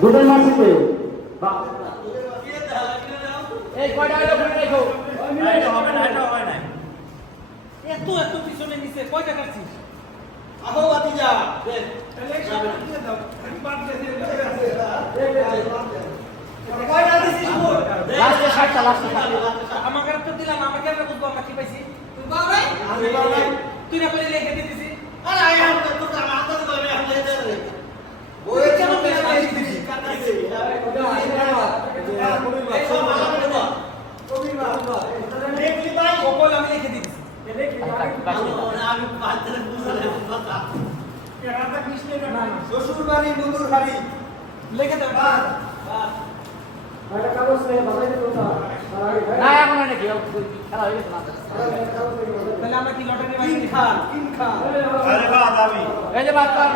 দুটোর মাঝে এই কয়টা হলো বলে রাখো এটা হবে না, এটা হবে না। এত এত পিছনে নিচে কয়টা কাটছিস আহো বাতিজা দেখ কয়টা দিছিস মোর লাস্টে 60টা লাস্টে আমাকে তো দিলাম আমাকে কেন বুঝবো আমরা কি পাইছি তুই বাবাই আমি বাবাই তুই না বলে লিখে দিছিস আরে আই আম তো আমার আন্দাজ করে আমি লেতে রে ওই কেন আমি দিছি কাটাইছি এই সব আমার দেব কবি বাবা দেখলি ভাই সকল আমি লিখে দিছি আমি পাঁচটা বুঝলে কথা রাতা কৃষ্ণ না না শ্বশুর বাড়ি বন্ধুর বাড়ি লিখে দাও বাস একটা কাগজ নিয়ে বাজারে কথা না এখন নাকি খেলা হয়ে গেছে না তাহলে আমরা কি লটারি কিং খান আরে বাদ আমি এই যে বাদ কর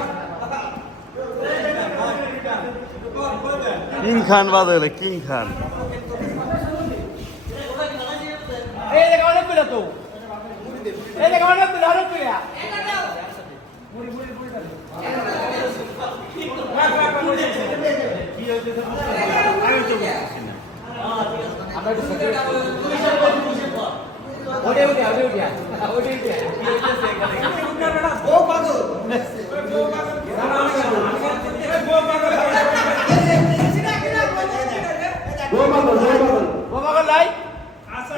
কিং খান বাদ হলে কিং খান এই দেখো অনেক পেলা তো এই দেখো অনেক পেলা মুড়ি মুড়ি মুড়ি কি হইছে আমি তো বুঝছি না আমরা একটু সত্যি ওরে ওরে ওরে ওরে ওরে কি হইছে এখানে ও পাগল বাবা লাই আচ্ছা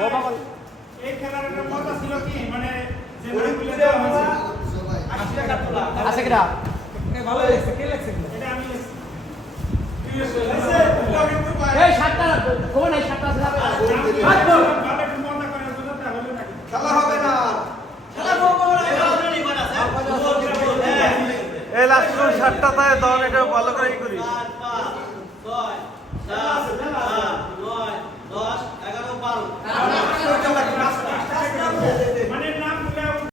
এই খেলার একটা মজা ছিল কি মানে যে নামগুলো দেওয়া হয়েছে আছে কিনা ভালো লাগছে কে লাগছে এটা আমি এই সাতটা কোন এই সাতটা আছে ভালো একটু মজা করার জন্য তাহলে নাকি খেলা হবে না খেলা করব না অলরেডি বানাছে এই লাস্ট 60টা তাই দাও এটা ভালো করে ই করি